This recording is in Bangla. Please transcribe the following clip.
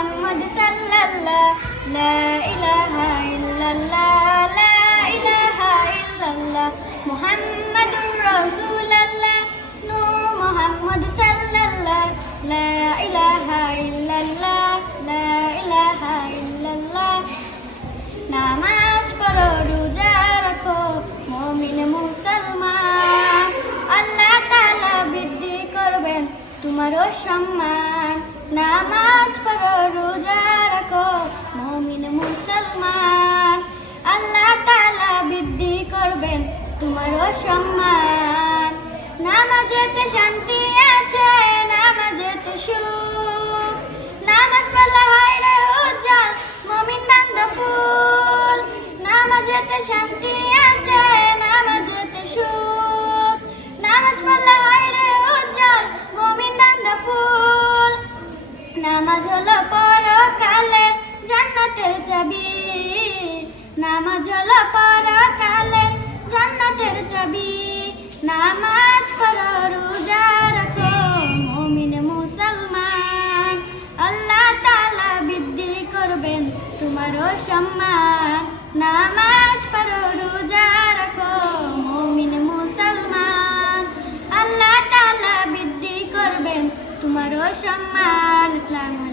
মুহাম্মদ সাল্লাল্লাহ লা ইলাহা ইল্লাল্লাহ লা ইলাহা ইল্লাল্লাহ মুহাম্মাদুর রাসূলুল্লাহ নূর মুহাম্মদ সাল্লাল্লাহ লা ইলাহা ইল্লাল্লাহ লা ইলাহা ইল্লাল্লাহ নামাজ পড়ো রোজা রাখো মুমিন মুসলমান আল্লাহ তাআলা বৃদ্ধি করবেন তোমারও সম্মান নামাজ পড়ো রোজা রাখো মুমিন মুসলমান আল্লাহ তাআলা বৃদ্ধি করবেন তোমারও সম্মান নামাজেতে শান্তি আছে নামাজেতে সুখ নামাজ পড়লে হয় রে উজ্জ্বল মুমিন বান্দা ফুল নামাজেতে শান্তি আছে নামাজেতে সুখ নামাজ পড়লে হয় রে উজ্জ্বল মুমিন বান্দা ফুল নামাজ হলো পরকালের জান্নাতের চাবি নামাজ হলো পরকালের জান্নাতের চাবি নামাজ পড়ো রোজা রাখো মুমিন মুসলমান আল্লাহ তাআলা বৃদ্ধি করবেন তোমারও সম্মান নামাজ পড়ো রোজা রাখো মুমিন মুসলমান আল্লাহ তাআলা বৃদ্ধি করবেন তোমারও সম্মান। আসসালামু আলাইকুম।